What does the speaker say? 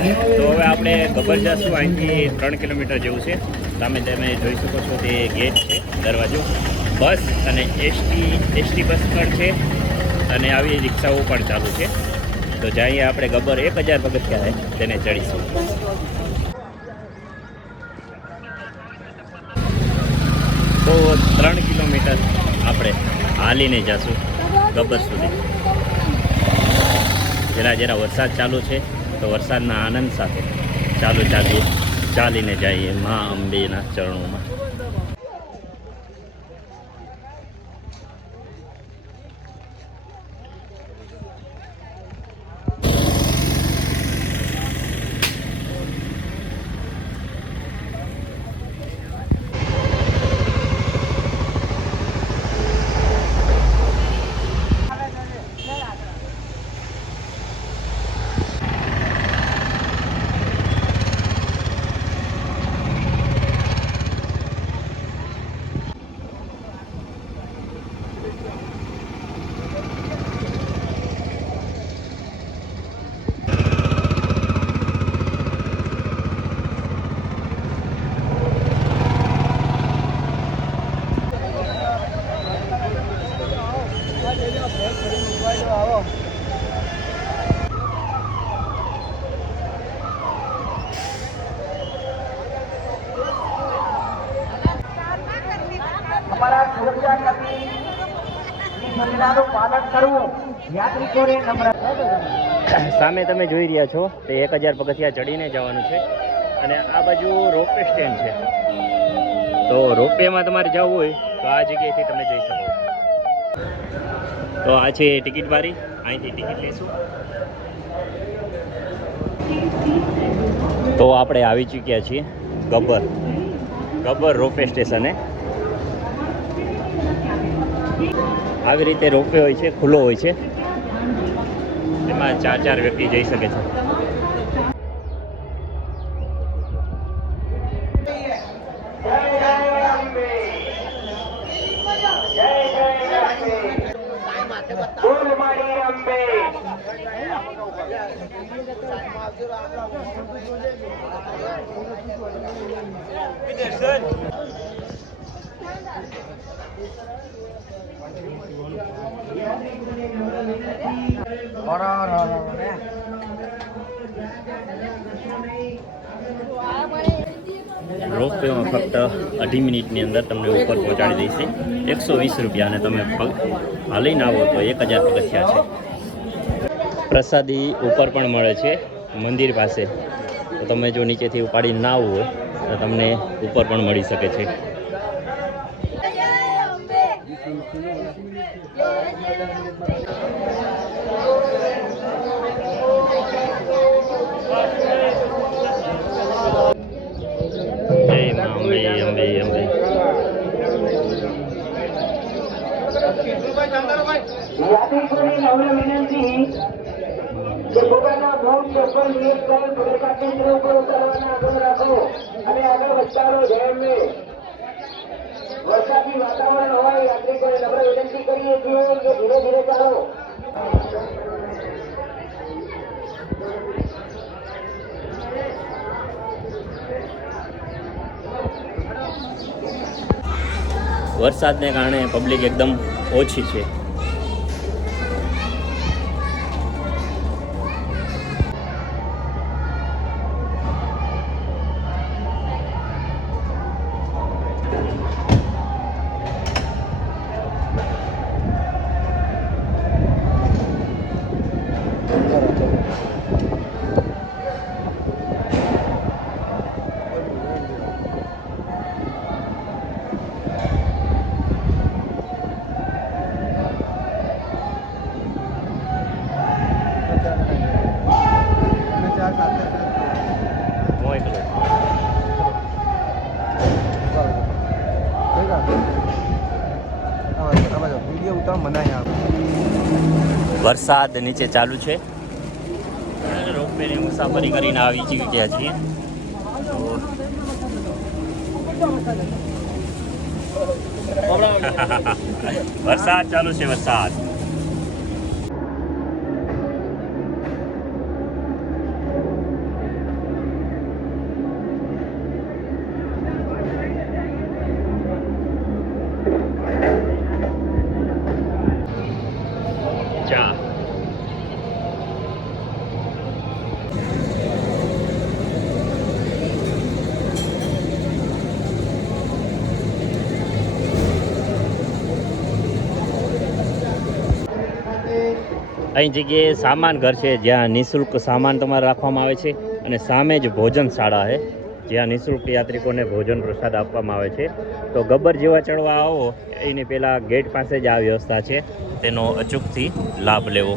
તો હવે આપણે ગબર જશું, અહીંથી ત્રણ કિલોમીટર જેવું છે. તમે તમે જોઈ શકો છો તે ગેટ છે, દરવાજો. બસ અને એસટી એસટી બસ પણ છે અને આવી રિક્ષાઓ પણ ચાલુ છે. તો જઈએ આપણે ગબર એક હજાર પગથિયા તેને ચડીશું. તો ત્રણ કિલોમીટર આપણે હાલીને જશું ગબર સુધી. જરા જરા વરસાદ ચાલુ છે તો વરસાદના આનંદ સાથે ચાલુ ચાલીએ ચાલીને જઈએ મા અંબેના ચરણોમાં. સામે તમે જોઈ રહ્યા છો, તે એક હજાર પગથિયા ચડીને જવાનું છે. અને આ બાજુ રોપવે સ્ટેન્ડ છે. તો રોપવેમાં તમારે જવું હોય, તો આ જગ્યાએથી તમે જઈ શકો. તો આ છે ટિકિટ વાળી. અહીંથી ટિકિટ લઈશું. તો આપણે આવી ચૂક્યા છીએ ગબ્બર. ગબ્બર રોપવે સ્ટેશને. આવી રીતે રોપવે હોય છે, ખુલ્લો હોય છે. એમાં ચાર ચાર વ્યક્તિ જઈ શકે છે. Kul Mariambe. Gidersen. Ara ara ara. રોપવેમાં ફક્ત અઢી મિનિટની અંદર તમને ઉપર પહોંચાડી દઈશે. એકસો વીસ રૂપિયા અને તમે હાલીને આવો તો એક હજાર પગથિયા છે. પ્રસાદી ઉપર પણ મળે છે, મંદિર પાસે. તો તમે જો નીચેથી ઉપાડીને ના હોય, તો તમને ઉપર પણ મળી શકે છે જય મા અંબે અંબે અંબે યાત્રિકોને નમ્ર વિનંતી કે પોતાના ભોગ ચોપન નિયત કરેલ પગરખા કેન્દ્ર ઉપર ઉતારવાના આગ્રહ રાખો. અને આગળ વધતા ધ્યાનને વરસાદી વાતાવરણ હોય યાત્રિકોને નમ્ર વિનંતી કરીએ છીએ કે ધીરે ધીરે ચાલો. વરસાદને કારણે પબ્લિક એકદમ ઓછી છે. વીડિયો ઉતાર મનાય વરસાદ નીચે ચાલુ છે. રોપવેની મુસાફરી કરીને આવી ચૂક્યા છીએ. વરસાદ ચાલુ છે વરસાદ. અહીં જગ્યાએ સામાન ઘર છે, જ્યાં નિઃશુલ્ક સામાન તમારે રાખવામાં આવે છે અને સામે જ ભોજનશાળા છે, જ્યાં નિઃશુલ્ક યાત્રિકોને ભોજન પ્રસાદ આપવામાં આવે છે. તો ગબ્બર જેવા ચડવા આવો, એની પહેલાં ગેટ પાસે જ આ વ્યવસ્થા છે, તેનો અચૂકથી લાભ લેવો.